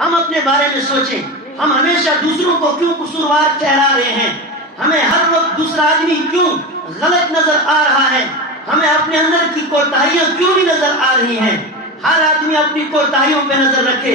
ہم اپنے بارے میں سوچیں. ہم ہمیشہ دوسروں کو کیوں قصوروار ٹھہرا رہے ہیں؟ ہمیں ہر وقت دوسرا آدمی کیوں غلط نظر آ رہا ہے؟ ہمیں اپنے اندر کی کوتاہیاں کیوں نہیں نظر آ رہی ہیں؟ ہر آدمی اپنی کوتاہیوں پہ نظر رکھے.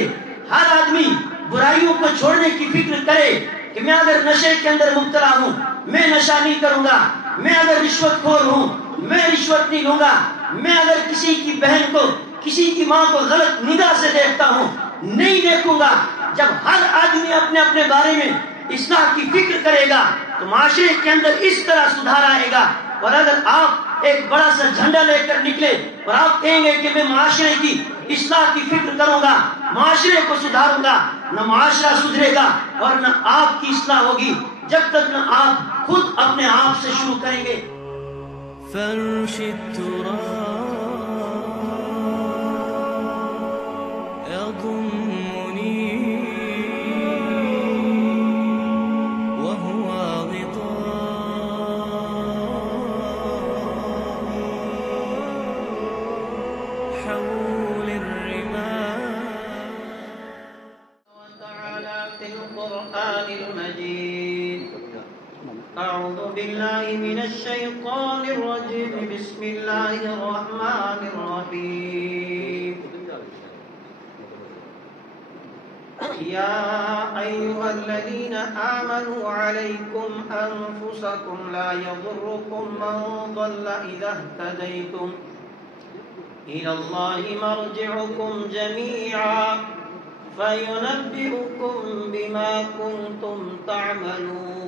ہر آدمی برائیوں کو چھوڑنے کی فکر کرے کہ میں اگر نشے کے اندر مبتلا ہوں میں نشہ نہیں کروں گا. میں اگر رشوت خور ہوں میں رشوت نہیں لوں گا. میں اگر کسی کی بہن کو کسی کی ماں کو غلط نگاہ سے دیکھتا ہوں نہیں دیکھوں گا. جب ہر آدمی اپنے اپنے بارے میں اصلاح کی فکر کرے گا تو معاشرے کے اندر اس طرح سدھار آئے گا. اور اگر آپ ایک بڑا سا جھنڈا لے کر نکلے اور آپ کہیں گے کہ میں معاشرے کی اصلاح کی فکر کروں گا معاشرے کو سدھاروں گا، نہ معاشرہ سدھرے گا اور نہ آپ کی اصلاح ہوگی جب تک نہ آپ خود اپنے آپ سے شروع کریں گے. فرش التراب يضمني وهو غطاء حول الرمال. وتعالى في القرآن المجيد أعوذ بالله من الشيطان الرجيم بسم الله الرحمن الرحيم. يا أيها الذين آمنوا عليكم أنفسكم لا يضركم من ضل إذا اهتديتم إلى الله مرجعكم جميعا فينبئكم بما كنتم تعملون.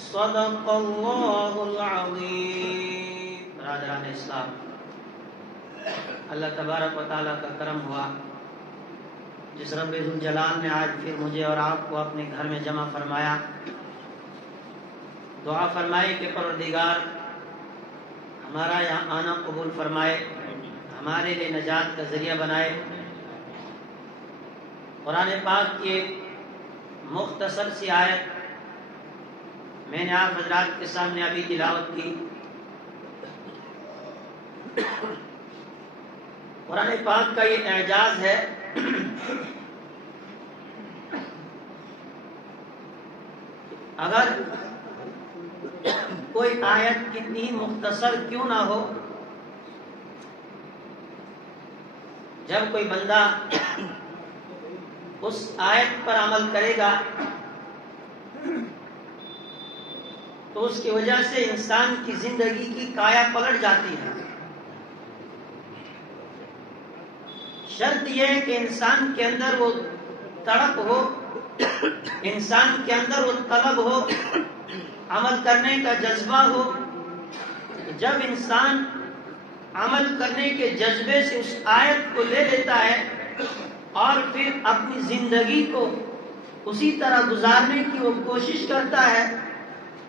صدق اللہ العظیم. برادران اسلام، اللہ تبارک و تعالیٰ کا کرم ہوا جس رب ذوالجلال نے آج پھر مجھے اور آپ کو اپنے گھر میں جمع فرمایا. دعا فرمائے کہ پروردگار ہمارا یہاں آنا قبول فرمائے، ہمارے لیے نجات کا ذریعہ بنائے. قرآن پاک کی ایک مختصر سی آیت میں نے آپ حضرات کے سامنے ابھی تلاوت کی. قرآن پاک کا یہ اعجاز ہے اگر کوئی آیت کتنی مختصر کیوں نہ ہو، جب کوئی بندہ اس آیت پر عمل کرے گا تو اس کی وجہ سے انسان کی زندگی کی کایا پلٹ جاتی ہے. شرط یہ ہے کہ انسان کے اندر وہ تڑپ ہو، انسان کے اندر وہ طلب ہو، عمل کرنے کا جذبہ ہو. جب انسان عمل کرنے کے جذبے سے اس آیت کو لے لیتا ہے اور پھر اپنی زندگی کو اسی طرح گزارنے کی وہ کوشش کرتا ہے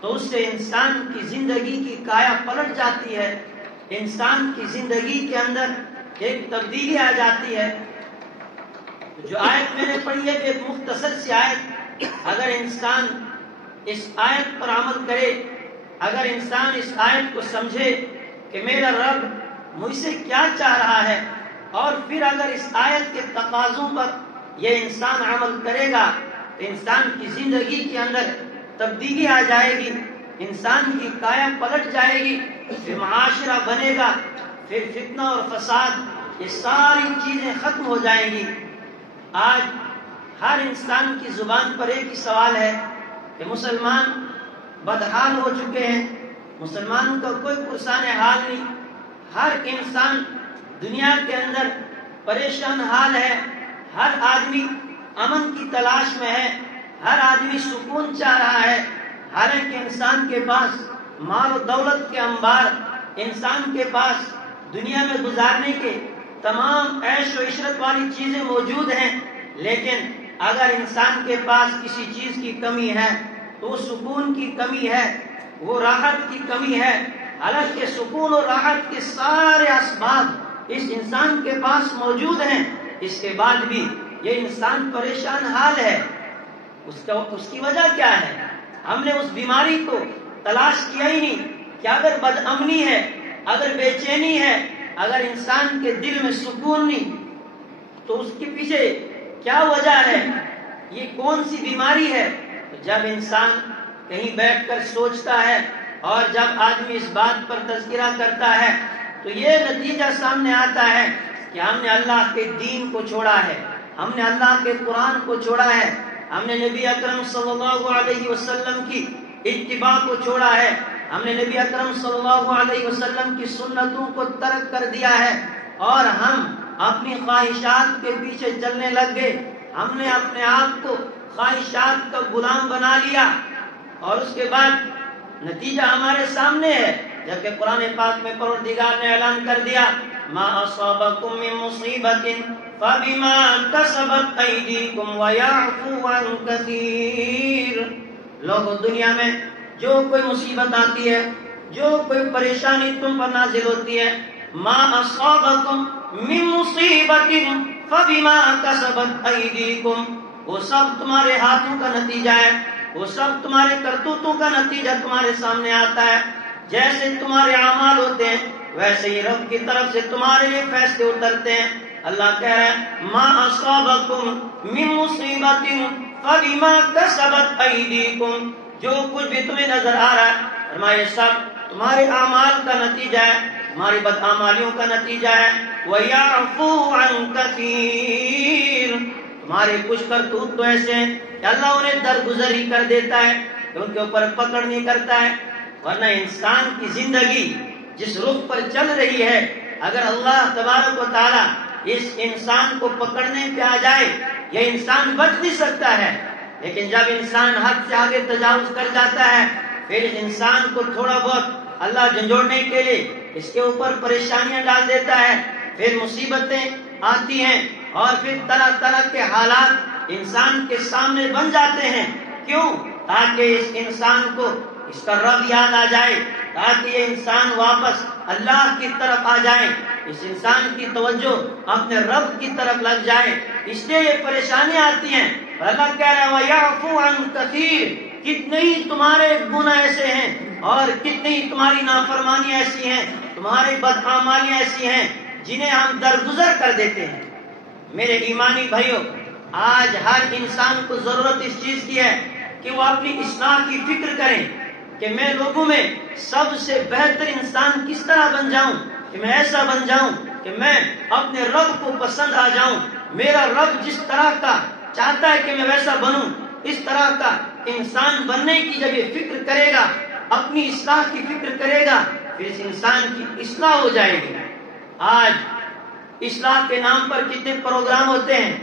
تو اس سے انسان کی زندگی کی کایا پلٹ جاتی ہے. انسان کی زندگی کے اندر ایک تبدیلی آ جاتی ہے. جو آیت میں نے پڑھی ہے ایک مختصر سی آیت، اگر انسان اس آیت پر عمل کرے، اگر انسان اس آیت کو سمجھے کہ میرا رب مجھ سے کیا چاہ رہا ہے اور پھر اگر اس آیت کے تقاضوں پر یہ انسان عمل کرے گا تو انسان کی زندگی کے اندر تبدیلی آ جائے گی، انسان کی کایا پلٹ جائے گی، پھر معاشرہ بنے گا، پھر فتنہ اور فساد یہ ساری چیزیں ختم ہو جائیں گی. آج ہر انسان کی زبان پر ایک ہی سوال ہے کہ مسلمان بدحال ہو چکے ہیں، مسلمانوں کا کوئی پرسان حال نہیں. ہر انسان دنیا کے اندر پریشان حال ہے، ہر آدمی امن کی تلاش میں ہے، ہر آدمی سکون چاہ رہا ہے. حالانکہ انسان کے پاس مال و دولت کے انبار، انسان کے پاس دنیا میں گزارنے کے تمام عیش و عشرت والی چیزیں موجود ہیں، لیکن اگر انسان کے پاس کسی چیز کی کمی ہے تو وہ سکون کی کمی ہے، وہ راحت کی کمی ہے. حالانکہ سکون اور راحت کے سارے اسباب اس انسان کے پاس موجود ہیں، اس کے بعد بھی یہ انسان پریشان حال ہے. اس کی وجہ کیا ہے؟ ہم نے اس بیماری کو تلاش کیا ہی نہیں کہ اگر بد امنی ہے، اگر بے چینی ہے، اگر انسان کے دل میں سکون نہیں تو اس کے پیچھے کیا وجہ ہے، یہ کون سی بیماری ہے؟ تو جب انسان کہیں بیٹھ کر سوچتا ہے اور جب آدمی اس بات پر تذکرہ کرتا ہے تو یہ نتیجہ سامنے آتا ہے کہ ہم نے اللہ کے دین کو چھوڑا ہے، ہم نے اللہ کے قرآن کو چھوڑا ہے، ہم نے نبی اکرم صلی اللہ علیہ وسلم کی اتباع کو چھوڑا ہے، ہم نے نبی اکرم صلی اللہ علیہ وسلم کی سنتوں کو ترک کر دیا ہے اور ہم اپنی خواہشات کے پیچھے چلنے لگ گئے۔ ہم نے اپنے آپ کو خواہشات کا غلام بنا لیا اور اس کے بعد نتیجہ ہمارے سامنے ہے، جبکہ قرآن پاک میں پروردگار نے اعلان کر دیا ما اصابکم من مصیبت فبما کسبت ایدیکم ویعفو عن کثیر۔ لوگوں دنیا میں جو کوئی مصیبت آتی ہے، جو کوئی پریشانی تم پر نازل ہوتی ہے، ما اصابکم من مصیبت فبما کسبت ایدیکم، وہ سب تمہارے ہاتھوں کا نتیجہ ہے، وہ سب تمہارے کرتوتوں کا نتیجہ تمہارے سامنے آتا ہے۔ جیسے تمہارے اعمال ہوتے ہیں ویسے ہی رب کی طرف سے تمہارے لیے فیصلے اترتے ہیں۔ اللہ کہہ رہا ہے ما اصابکم من مصیبت فبما کسبت ایدیکم، جو کچھ بھی تمہیں نظر آ رہا ہے فرمایا سب تمہارے اعمال کا نتیجہ ہے، تمہاری بدعمالیوں کا نتیجہ ہے۔ وَيَعْفُو عَنْ كَثِيرٍ، تمہارے کچھ کرتوت تو ایسے ہیں کہ اللہ انہیں درگزر ہی کر دیتا ہے، کہ ان کے اوپر پکڑ نہیں کرتا ہے۔ ورنہ انسان کی زندگی جس رخ پر چل رہی ہے، اگر اللہ تبارک و تعالی اس انسان کو پکڑنے پہ آ جائے یہ انسان بچ نہیں سکتا ہے، لیکن جب انسان حد سے آگے تجاوز کر جاتا ہے پھر اس انسان کو تھوڑا بہت اللہ جھنجھوڑنے کے لیے اس کے اوپر پریشانیاں ڈال دیتا ہے، پھر مصیبتیں آتی ہیں اور پھر طرح طرح کے حالات انسان کے سامنے بن جاتے ہیں۔ کیوں؟ تاکہ اس انسان کو اس کا رب یاد آ جائے، تاکہ یہ انسان واپس اللہ کی طرف آ جائے، اس انسان کی توجہ اپنے رب کی طرف لگ جائے، اس لیے یہ پریشانیاں آتی ہیں۔ اور اللہ کہہ رہا ہے وَيَعْفُو عَنْ كَثِيرٍ، کتنے ہی تمہارے گناہ ایسے ہیں اور کتنی ہی تمہاری نافرمانی ایسی ہیں، تمہاری بدعمالیاں ایسی ہیں جنہیں ہم درگزر کر دیتے ہیں۔ میرے ایمانی بھائیوں، آج ہر انسان کو ضرورت اس چیز کی ہے کہ وہ اپنی اصلاح کی فکر کریں کہ میں لوگوں میں سب سے بہتر انسان کس طرح بن جاؤں، کہ میں ایسا بن جاؤں کہ میں اپنے رب کو پسند آ جاؤں، میرا رب جس طرح کا چاہتا ہے کہ میں ویسا بنوں، اس طرح کا انسان بننے کی جب یہ فکر کرے گا، اپنی اصلاح کی فکر کرے گا، پھر اس انسان کی اصلاح ہو جائے گی۔ آج اصلاح کے نام پر کتنے پروگرام ہوتے ہیں،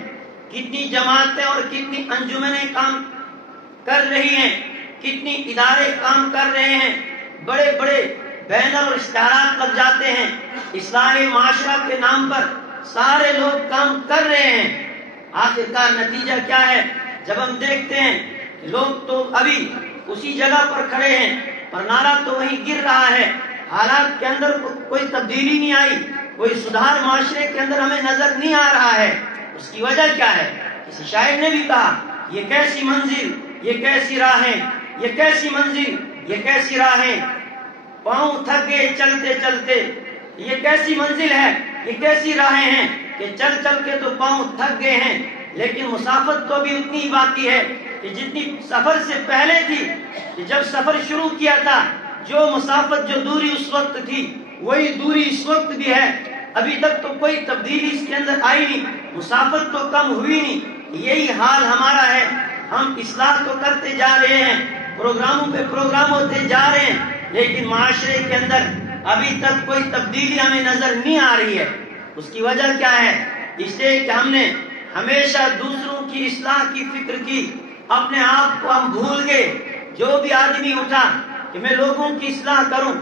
کتنی جماعتیں اور کتنی انجمنیں کام کر رہی ہیں، کتنی ادارے کام کر رہے ہیں، بڑے بڑے بینر اور اشتہارات لگ جاتے ہیں، اصلاح معاشرہ کے نام پر سارے لوگ کام کر رہے ہیں۔ آخرکار نتیجہ کیا ہے؟ جب ہم دیکھتے ہیں لوگ تو ابھی اسی جگہ پر کھڑے ہیں پر نعرہ تو وہیں گر رہا ہے، حالات کے اندر کوئی تبدیلی نہیں آئی، کوئی سدھار معاشرے کے اندر ہمیں نظر نہیں آ رہا ہے۔ اس کی وجہ کیا ہے؟ کسی شاعر نے بھی کہا یہ کیسی منزل، یہ کیسی راہیں، یہ کیسی منزل، یہ کیسی راہیں، پاؤں تھک گئے چلتے چلتے، یہ کیسی منزل ہے، یہ کیسی راہیں ہیں کہ چل چل کے تو پاؤں تھک گئے ہیں، لیکن مسافت تو بھی اتنی ہی باقی ہے کہ جتنی سفر سے پہلے تھی، کہ جب سفر شروع کیا تھا جو مسافت جو دوری اس وقت تھی وہی دوری اس وقت بھی ہے، ابھی تک تو کوئی تبدیلی اس کے اندر آئی نہیں، مسافت تو کم ہوئی نہیں۔ یہی حال ہمارا ہے، ہم اصلاح تو کرتے جا رہے ہیں، پروگراموں پہ پروگرام ہوتے جا رہے ہیں، لیکن معاشرے کے اندر ابھی تک کوئی تبدیلی ہمیں نظر نہیں آ رہی ہے۔ اس کی وجہ کیا ہے؟ اس لیے کہ ہم نے ہمیشہ دوسروں کی اصلاح کی فکر کی، اپنے آپ کو ہم بھول گئے۔ جو بھی آدمی اٹھا کہ میں لوگوں کی اصلاح کروں،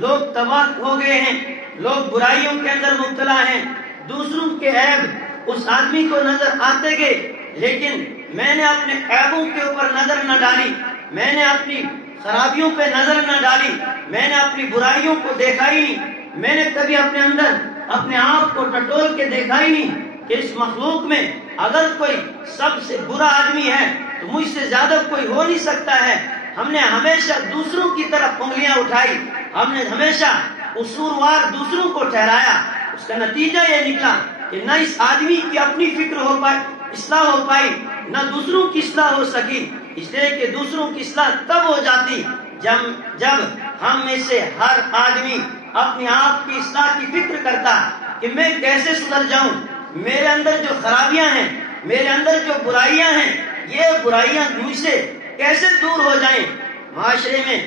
لوگ تباہ ہو گئے ہیں، لوگ برائیوں کے اندر مبتلا ہیں، دوسروں کے عیب اس آدمی کو نظر آتے گئے، لیکن میں نے اپنے عیبوں کے اوپر نظر نہ ڈالی، میں نے اپنی خرابیوں پہ نظر نہ ڈالی، میں نے اپنی برائیوں کو دیکھا ہی نہیں، میں نے کبھی اپنے اندر اپنے آپ کو ٹٹول کے دیکھا ہی نہیں کہ اس مخلوق میں اگر کوئی سب سے برا آدمی ہے تو مجھ سے زیادہ کوئی ہو نہیں سکتا ہے۔ ہم نے ہمیشہ دوسروں کی طرف انگلیاں اٹھائی، ہم نے ہمیشہ قصوروار دوسروں کو ٹھہرایا، اس کا نتیجہ یہ نکلا کہ نہ اس آدمی کی اپنی فکر ہو پائے، اصلاح ہو پائی، نہ دوسروں کی اصلاح ہو سکی، اس لیے کہ دوسروں کی اصلاح تب ہو جاتی جب ہم میں سے ہر آدمی اپنے آپ کی اصلاح کی فکر کرتا کہ میں کیسے سدھر جاؤں، میرے اندر جو خرابیاں ہیں، میرے اندر جو برائیاں ہیں، یہ برائیاں مجھ سے کیسے دور ہو جائیں۔ معاشرے میں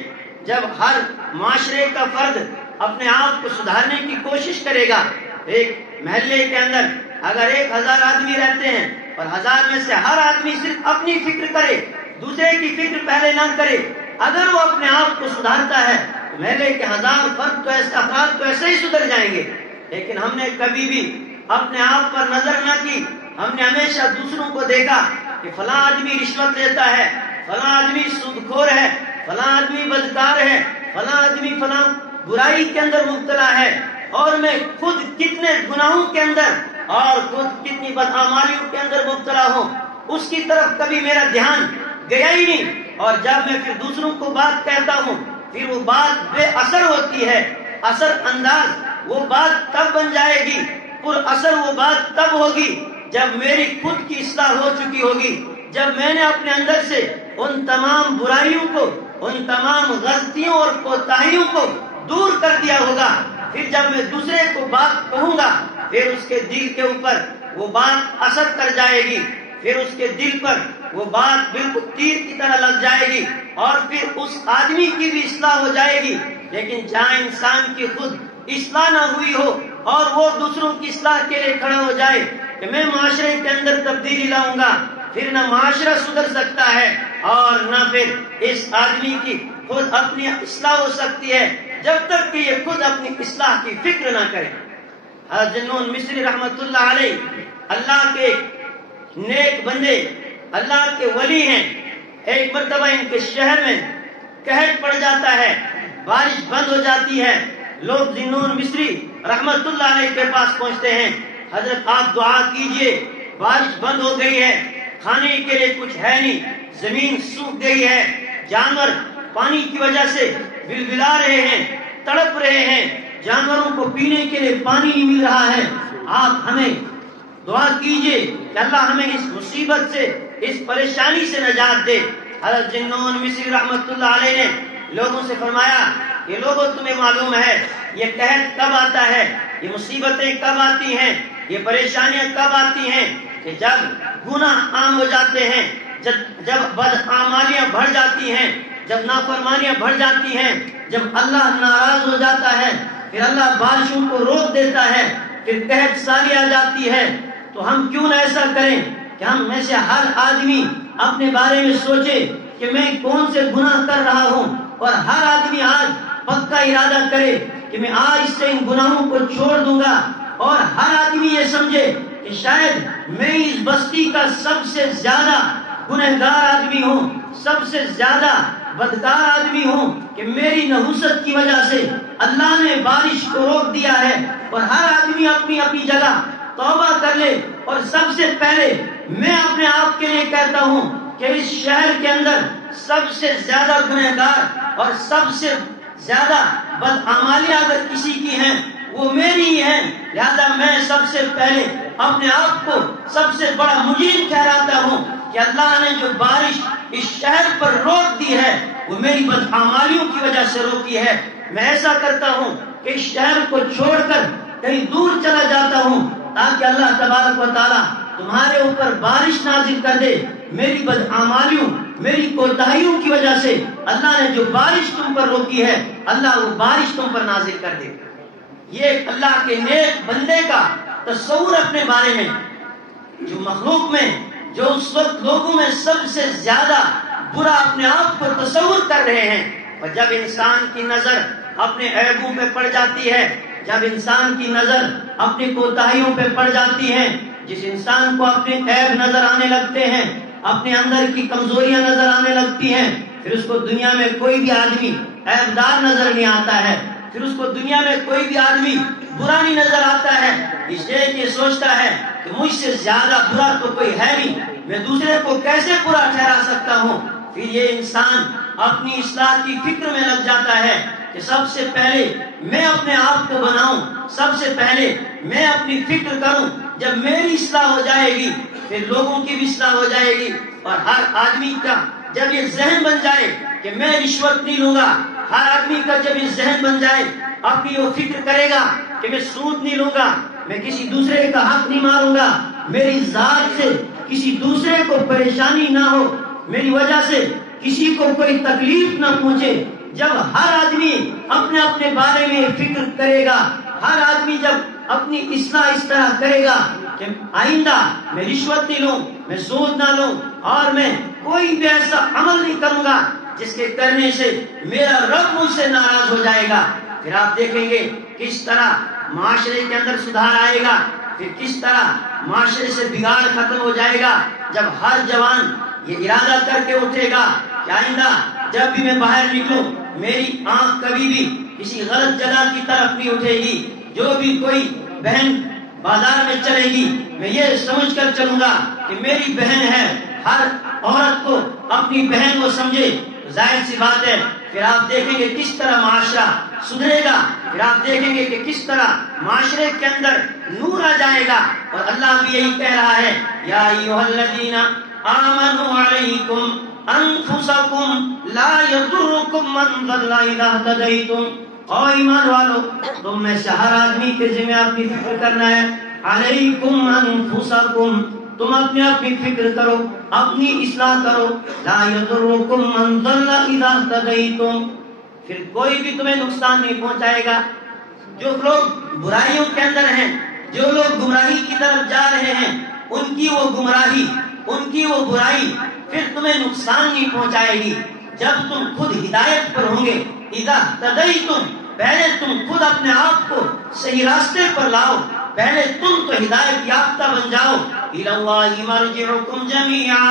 جب ہر معاشرے کا فرد اپنے آپ کو سدھارنے کی کوشش کرے گا، ایک محلے کے اندر اگر 1000 آدمی رہتے ہیں اور 1000 میں سے ہر آدمی صرف اپنی فکر کرے، دوسرے کی فکر پہلے نہ کرے، اگر وہ اپنے آپ کو سدھارتا ہے تو محلے کے 1000 فرد تو ایسے افراد تو ایسے ہی سدھر جائیں گے۔ لیکن ہم نے کبھی بھی اپنے آپ پر نظر نہ کی، ہم نے ہمیشہ دوسروں کو دیکھا کہ فلاں آدمی رشوت لیتا ہے، فلاں آدمی سود خور ہے، فلاں آدمی بدکار ہے، فلاں آدمی فلاں برائی کے اندر مبتلا ہے، اور میں خود کتنے گناہوں کے اندر اور خود کتنی بدعمالیوں کے اندر مبتلا ہوں، اس کی طرف کبھی میرا دھیان گیا ہی نہیں۔ اور جب میں پھر دوسروں کو بات کہتا ہوں، پھر وہ بات بے اثر ہوتی ہے، اثر انداز وہ بات تب بن جائے گی، پر اثر وہ بات تب ہوگی جب میری خود کی اصلاح ہو چکی ہوگی، جب میں نے اپنے اندر سے ان تمام برائیوں کو، ان تمام غلطیوں اور کوتاہیوں کو دور کر دیا ہوگا۔ پھر جب میں دوسرے کو بات کہوں گا، پھر اس کے دل کے اوپر وہ بات اثر کر جائے گی، پھر اس کے دل پر وہ بات بالکل تیر کی طرح لگ جائے گی، اور پھر اس آدمی کی بھی اصلاح ہو جائے گی۔ لیکن جہاں انسان کی خود اصلاح نہ ہوئی ہو اور وہ دوسروں کی اصلاح کے لیے کھڑا ہو جائے کہ میں معاشرے کے اندر تبدیلی لاؤں گا، پھر نہ معاشرہ سدھر سکتا ہے اور نہ پھر اس آدمی کی خود اپنی اصلاح ہو سکتی ہے، جب تک کہ یہ خود اپنی اصلاح کی فکر نہ کرے۔ حضرت ذوالنون مصری رحمت اللہ علیہ اللہ کے نیک بندے، اللہ کے ولی ہیں۔ ایک مرتبہ ان کے شہر میں قحط پڑ جاتا ہے، بارش بند ہو جاتی ہے، لوگ ذوالنون مصری رحمت اللہ علیہ کے پاس پہنچتے ہیں، حضرت آپ دعا کیجئے، بارش بند ہو گئی ہے، کھانے کے لیے کچھ ہے نہیں، زمین سوکھ گئی ہے، جانور پانی کی وجہ سے بلبلا رہے ہیں، تڑپ رہے ہیں، جانوروں کو پینے کے لیے پانی نہیں مل رہا ہے، آپ ہمیں دعا کیجئے کہ اللہ ہمیں اس مصیبت سے، اس پریشانی سے نجات دے۔ حضرت ذوالنون مصری رحمت اللہ علیہ نے لوگوں سے فرمایا کہ لوگوں تمہیں معلوم ہے یہ قحط کب آتا ہے، یہ مصیبتیں کب آتی ہیں، یہ پریشانیاں کب آتی ہیں، کہ جب گناہ عام ہو جاتے ہیں، جب بدعمالیاں بڑھ جاتی ہیں، جب نافرمانیاں بڑھ جاتی ہیں، جب اللہ ناراض ہو جاتا ہے، پھر اللہ بارشوں کو روک دیتا ہے، پھر قحط سالی آ جاتی ہے۔ تو ہم کیوں نہ ایسا کریں کہ ہم میں سے ہر آدمی اپنے بارے میں سوچے کہ میں کون سے گناہ کر رہا ہوں، اور ہر آدمی آج پکا ارادہ کرے کہ میں آج سے ان گناہوں کو چھوڑ دوں گا، اور ہر آدمی یہ سمجھے کہ شاید میں اس بستی کا سب سے زیادہ گنہگار آدمی ہوں، سب سے زیادہ بدکار آدمی ہوں، کہ میری نحوست کی وجہ سے اللہ نے بارش کو روک دیا ہے، اور ہر آدمی اپنی اپنی جگہ توبہ کر لے۔ اور سب سے پہلے میں اپنے آپ کے لیے کہتا ہوں کہ اس شہر کے اندر سب سے زیادہ گنہگار اور سب سے زیادہ بدعمالیاں اگر کسی کی ہیں وہ میری ہی ہیں، لہذا میں سب سے پہلے اپنے آپ کو سب سے بڑا مجرم ٹھہراتا ہوں کہ اللہ نے جو بارش اس شہر پر روک دی ہے وہ میری بدعمالیوں کی وجہ سے روکی ہے۔ میں ایسا کرتا ہوں کہ اس شہر کو چھوڑ کر کہیں دور چلا جاتا ہوں تاکہ اللہ تبارک و تعالیٰ تمہارے اوپر بارش نازل کر دے۔ میری بدعمالیوں، میری کوتاہیوں کی وجہ سے اللہ نے جو بارش تم پر روکی ہے، اللہ وہ بارش تم پر نازل کر دے۔ یہ اللہ کے نیک بندے کا تصور اپنے بارے میں، جو مخلوق میں، جو اس وقت لوگوں میں سب سے زیادہ برا اپنے آپ کو تصور کر رہے ہیں، اور جب انسان کی نظر اپنے عیبوں پہ پڑ جاتی ہے، جب انسان کی نظر اپنی کوتاہیوں پہ پڑ جاتی ہے، جس انسان کو اپنے عیب نظر آنے لگتے ہیں، اپنے اندر کی کمزوریاں نظر آنے لگتی ہیں، پھر اس کو دنیا میں کوئی بھی آدمی عیبدار نظر نہیں آتا ہے، پھر اس کو دنیا میں کوئی بھی آدمی برا نہیں نظر آتا ہے، اس لیے کہ سوچتا ہے کہ مجھ سے زیادہ برا تو کوئی ہے نہیں، میں دوسرے کو کیسے برا ٹھہرا سکتا ہوں۔ پھر یہ انسان اپنی اصلاح کی فکر میں لگ جاتا ہے کہ سب سے پہلے میں اپنے آپ کو بناؤں، سب سے پہلے میں اپنی فکر کروں، جب میری اصلاح ہو جائے گی پھر لوگوں کی بھی اصلاح ہو جائے گی. اور ہر آدمی کا جب یہ ذہن بن جائے کہ میں رشوت نہیں لوں گا، ہر آدمی کا جب یہ ذہن بن جائے، اپنی وہ فکر کرے گا کہ میں سود نہیں لوں گا، میں کسی دوسرے کا حق نہیں ماروں گا، میری ذات سے کسی دوسرے کو پریشانی نہ ہو، میری وجہ سے کسی کو کوئی تکلیف نہ پہنچے. جب ہر آدمی اپنے اپنے بارے میں فکر کرے گا، ہر آدمی جب اپنی اصلاح اس طرح کرے گا کہ آئندہ میں رشوت نہیں لوں، میں سود نہ لوں، اور میں کوئی بھی ایسا عمل نہیں کروں گا جس کے کرنے سے میرا رب مجھ سے ناراض ہو جائے گا. پھر آپ دیکھیں گے کس طرح معاشرے کے اندر سدھار آئے گا، پھر کس طرح معاشرے سے بگاڑ ختم ہو جائے گا. جب ہر جوان یہ ارادہ کر کے اٹھے گا کہ آئندہ جب بھی میں باہر نکلوں میری آنکھ کبھی بھی کسی غلط جگہ کی طرف نہیں اٹھے گی، جو بھی کوئی بہن بازار میں چلے گی میں یہ سمجھ کر چلوں گا کہ میری بہن ہے. ہر عورت کو اپنی بہن کو سمجھے. ظاہر سی بات ہے پھر آپ دیکھیں گے کس طرح معاشرہ سدھرے گا، پھر آپ دیکھیں گے کہ کس طرح معاشرے کے اندر نور آ جائے گا. اور اللہ بھی یہی کہہ رہا ہے یا ایھا الذین آمنوا علیکم انفسکم لا یضرکم من ضل اذا اہتدیتم. او ایمان والو تم میں سے ہر آدمی کے ذمہ اپنی فکر کرنا ہے. علیکم انفسکم، تم اپنی فکر کرو، اپنی اصلاح کرو. لا یضرکم من ضل اذا اہتدیتم، پھر کوئی بھی تمہیں نقصان نہیں پہنچائے گا. جو لوگ برائیوں کے اندر ہیں، جو لوگ گمراہی کی طرف جا رہے ہیں، ان کی وہ گمراہی، ان کی وہ برائی پھر تمہیں نقصان نہیں پہنچائے گی جب تم خود ہدایت پر ہوں گے. اذا اہتدیتم، پہلے تم خود اپنے آپ کو صحیح راستے پر لاؤ، پہلے تم تو ہدایت یافتہ بن جاؤ. الی اللہ مرجعکم جمیعا،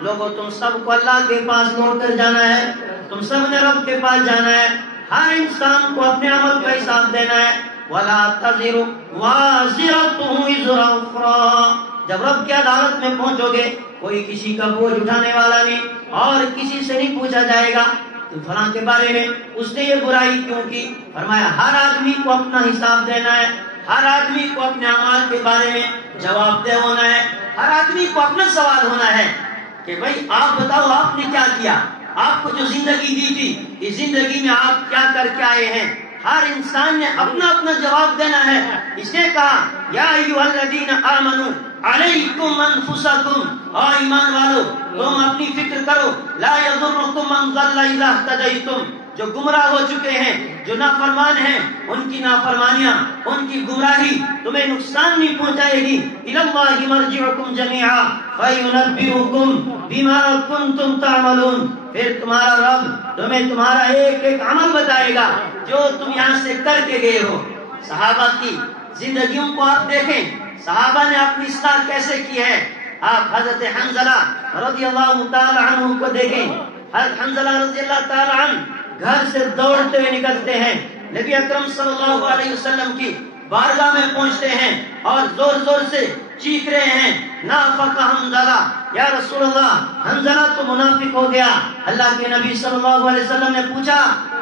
لوگوں تم سب کو اللہ کے پاس لوٹ کر جانا ہے، تم سب نے رب کے پاس جانا ہے. ہر انسان کو اپنے عمل کا حساب دینا ہے. ولا تزر وازرۃ وزر اخرى، جب رب کی عدالت میں پہنچو گے کوئی کسی کا بوجھ اٹھانے والا نہیں، اور کسی سے نہیں پوچھا جائے گا تو فلاں کے بارے میں اس نے یہ برائی کیوں کی. فرمایا ہر آدمی کو اپنا حساب دینا ہے، ہر آدمی کو اپنے اعمال کے بارے میں جواب دہ ہونا ہے. ہر آدمی کو اپنا سوال ہونا ہے کہ بھائی آپ بتاؤ آپ نے کیا کیا، آپ کو جو زندگی دی تھی اس زندگی میں آپ کیا کر کے آئے ہیں. ہر انسان نے اپنا اپنا جواب دینا ہے. اس نے کہا یا ایھا الذین آمنوا علیکم انفسکم، اور ایمان والو تم اپنی فکر کرو. لا یضرکم من ضل اذا اہتدیتم، جو گمراہ ہو چکے ہیں، جو نافرمان ہیں، ان کی نافرمانیاں، ان کی گمراہی تمہیں نقصان نہیں پہنچائے گی. الی اللہ مرجعکم جمیعا فینبئکم بما کنتم تعملون، پھر تمہارا رب تمہیں تمہارا ایک ایک عمل بتائے گا جو تم یہاں سے کر کے گئے ہو. صحابہ کی زندگیوں کو آپ دیکھیں، صحابہ نے اپنی اصلاح کیسے کی ہے. آپ حضرت حنظلہ رضی اللہ تعالی عنہ کو دیکھیں. حضرت حنظلہ رضی اللہ تعالی عنہ گھر سے دوڑتے ہوئے نکلتے ہیں، نبی اکرم صلی اللہ علیہ وسلم کی بارگاہ میں پہنچتے ہیں اور زور زور سے چیخ رہے ہیں نافق حنظلہ، یا رسول اللہ حنظلہ تو منافق ہو گیا. اللہ کے نبی صلی اللہ علیہ وسلم نے پوچھا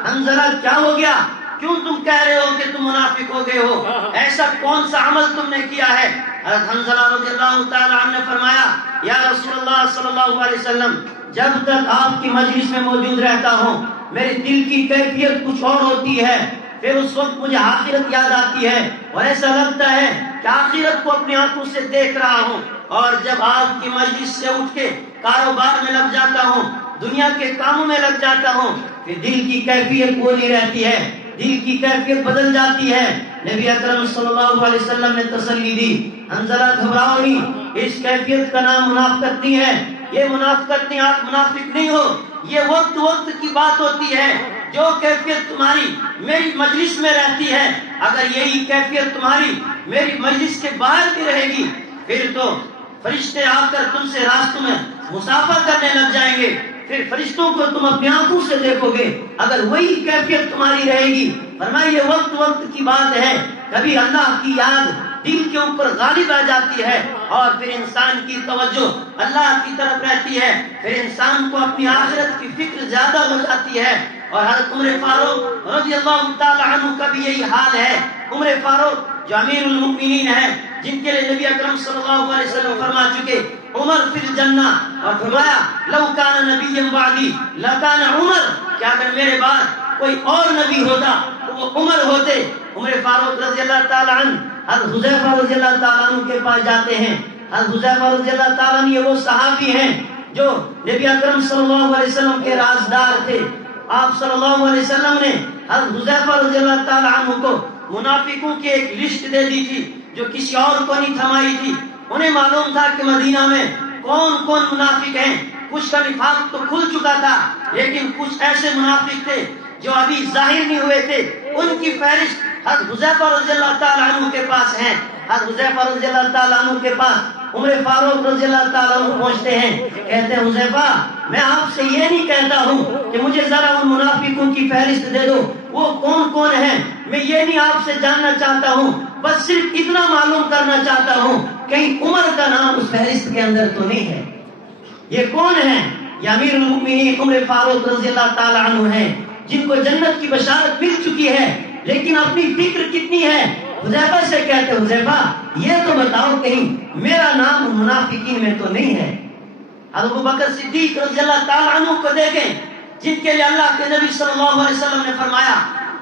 حنظلہ کیا ہو گیا، کیوں تم کہہ رہے ہو کہ تم منافق ہو گئے ہو، ایسا کون سا عمل تم نے کیا ہے. حضرت حنظلہ رضی اللہ تعالی عنہ نے فرمایا یا رسول اللہ صلی اللہ علیہ وسلم جب تک آپ کی مجلس میں موجود رہتا ہوں میرے دل کی کیفیت کچھ اور ہوتی ہے، پھر اس وقت مجھے آخرت یاد آتی ہے اور ایسا لگتا ہے کہ آخرت کو اپنی آنکھوں سے دیکھ رہا ہوں. اور جب آپ کی مجلس سے اٹھ کے کاروبار میں لگ جاتا ہوں، دنیا کے کاموں میں لگ جاتا ہوں، پھر دل کی کیفیت وہ نہیں رہتی ہے، دل کی کیفیت بدل جاتی ہے. نبی اکرم صلی اللہ علیہ وسلم نے تسلی دی حنظلہ گھبراؤ نہیں، اس کیفیت کا نام منافقت نہیں ہے، یہ منافقت نہیں، آپ منافق نہیں ہو، یہ وقت وقت کی بات ہوتی ہے. جو کیفیت تمہاری میری مجلس میں رہتی ہے، اگر یہی کیفیت تمہاری میری مجلس کے باہر بھی رہے گی پھر تو فرشتے آ کر تم سے راستوں میں مسافر کرنے لگ جائیں گے، پھر فرشتوں کو تم اپنی آنکھوں سے دیکھو گے اگر وہی کیفیت تمہاری رہے گی. فرمایا یہ وقت وقت کی بات ہے، کبھی اللہ کی یاد دل کے اوپر غالب آ جاتی ہے اور پھر انسان کی توجہ اللہ کی طرف رہتی ہے، پھر انسان کو اپنی آخرت کی فکر زیادہ ہو جاتی ہے. اور حضرت عمر فاروق رضی اللہ تعالی عنہ کا بھی یہی حال ہے. عمر فاروق جو امیر المؤمنین ہے، جن کے لیے نبی اکرم صلی اللہ علیہ وسلم فرما چکے عمر فی الجنہ، اور فرمایا لو کان نبی بعدی لکان عمر، کہ اگر میرے بعد کوئی اور نبی ہوتا تو وہ عمر ہوتے۔ عمر فاروق رضی اللہ تعالی عنہ حضرت حذیفہ رضی اللہ تعالی عنہ کے پاس جاتے ہیں۔ حضرت حذیفہ رضی اللہ تعالی عنہ یہ وہ صحابی ہیں جو نبی اکرم صلی اللہ علیہ وسلم کے رازدار تھے۔ آپ صلی اللہ علیہ وسلم نے حضرت حذیفہ رضی اللہ تعالی عنہ کو منافقوں کی ایک لسٹ دے دی تھی جو کسی اور کو نہیں تھمائی تھی۔ انہیں معلوم تھا کہ مدینہ میں کون کون منافق ہیں، کچھ کا نفاق تو کھل چکا تھا لیکن کچھ ایسے منافق تھے جو ابھی ظاہر نہیں ہوئے تھے، ان کی فہرست حضرت حذیفہ رضی اللہ تعالی عنہ کے پاس ہیں۔ حضرت حذیفہ رضی اللہ تعالی عنہ کے پاس عمر فاروق رضی اللہ تعالی عنہ پہنچتے ہیں، کہتے ہیں حذیفہ میں آپ سے یہ نہیں کہتا ہوں کہ مجھے ذرا ان منافقوں کی فہرست دے دو وہ کون کون ہیں، میں یہ نہیں آپ سے جاننا چاہتا ہوں، بس صرف اتنا معلوم کرنا چاہتا ہوں کہیں عمر کا نام اس فہرست کے اندر تو نہیں ہے۔ یہ کون ہیں؟ یہ امیر المؤمنین عمر فاروق رضی اللہ تعالی عنہ ہیں جن کو جنت کی بشارت مل چکی ہے، لیکن اپنی فکر کتنی ہے؟ حذیفہ سے کہتے ہیں حذیفہ یہ تو بتاؤ کہیں میرا نام منافقین میں تو نہیں ہے۔ حضرت ابوبکر صدیق رضی اللہ تعالی عنہ کو دیکھیں جن کے لیے اللہ کے نبی صلی اللہ علیہ وسلم نے فرمایا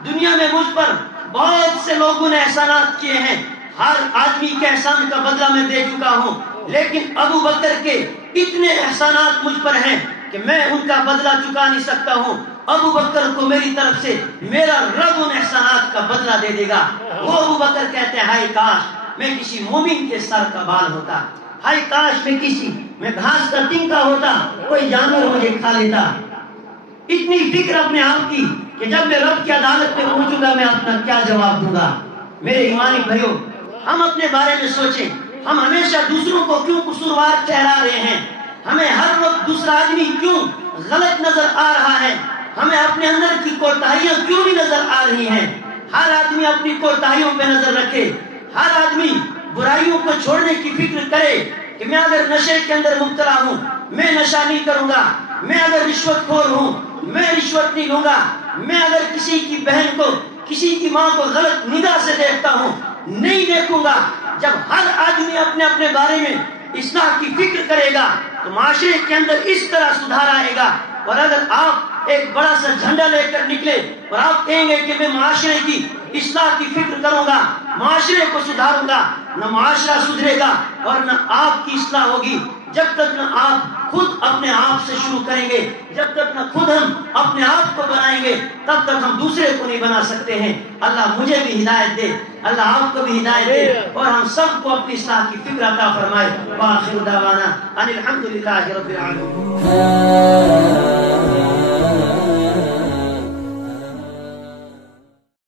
دنیا میں مجھ پر بہت سے لوگوں نے احسانات کیے ہیں، ہر آدمی کے احسان کا بدلہ میں دے چکا ہوں، لیکن ابو بکر کے اتنے احسانات مجھ پر ہیں کہ میں ان کا بدلہ چکا نہیں سکتا ہوں۔ ابو بکر کو میری طرف سے میرا رب ان احسانات کا بدلہ دے دے گا۔ وہ ابو بکر کہتے ہیں ہائے کاش میں کسی مومن کے سر کا بال ہوتا، ہائے کاش میں گھاس کا تنکا ہوتا، کوئی جانور مجھے کھا لیتا۔ اتنی فکر اپنے آپ کی کہ جب میں رب کی عدالت میں پہنچوں گا میں اپنا کیا جواب دوں گا۔ میرے ایمانی بھائیوں ہم اپنے بارے میں سوچیں، ہم ہمیشہ دوسروں کو کیوں قصوروار ٹھہرا رہے ہیں؟ ہمیں ہر وقت دوسرا آدمی کیوں غلط نظر آ رہا ہے؟ ہمیں اپنے اندر کی کوتاہیاں کیوں نہیں نظر آ رہی ہیں؟ ہر آدمی اپنی کوتاہیوں پہ نظر رکھے، ہر آدمی برائیوں کو چھوڑنے کی فکر کرے کہ میں اگر نشے کے اندر مبتلا ہوں میں نشہ نہیں کروں گا، میں اگر رشوت خور ہوں میں رشوت نہیں لوں گا، میں اگر کسی کی بہن کو کسی کی ماں کو غلط نگاہ سے دیکھتا ہوں نہیں دیکھوں گا۔ جب ہر آدمی اپنے اپنے بارے میں اصلاح کی فکر کرے گا تو معاشرے کے اندر اس طرح سدھار آئے گا۔ اور اگر آپ ایک بڑا سا جھنڈا لے کر نکلے اور آپ کہیں گے کہ میں معاشرے کی اصلاح کی فکر کروں گا، معاشرے کو سدھاروں گا، نہ معاشرہ سدھرے گا اور نہ آپ کی اصلاح ہوگی۔ جب تک نہ آپ خود اپنے آپ سے شروع کریں گے، جب تک نہ خود ہم اپنے آپ کو بنائیں گے تب تک ہم دوسرے کو نہیں بنا سکتے ہیں۔ اللہ مجھے بھی ہدایت دے، اللہ آپ کو بھی ہدایت دے اور ہم سب کو اپنی اصلاح کی فکر عطا فرمائے۔ وآخر دعوانا ان الحمد للہ رب العالمین۔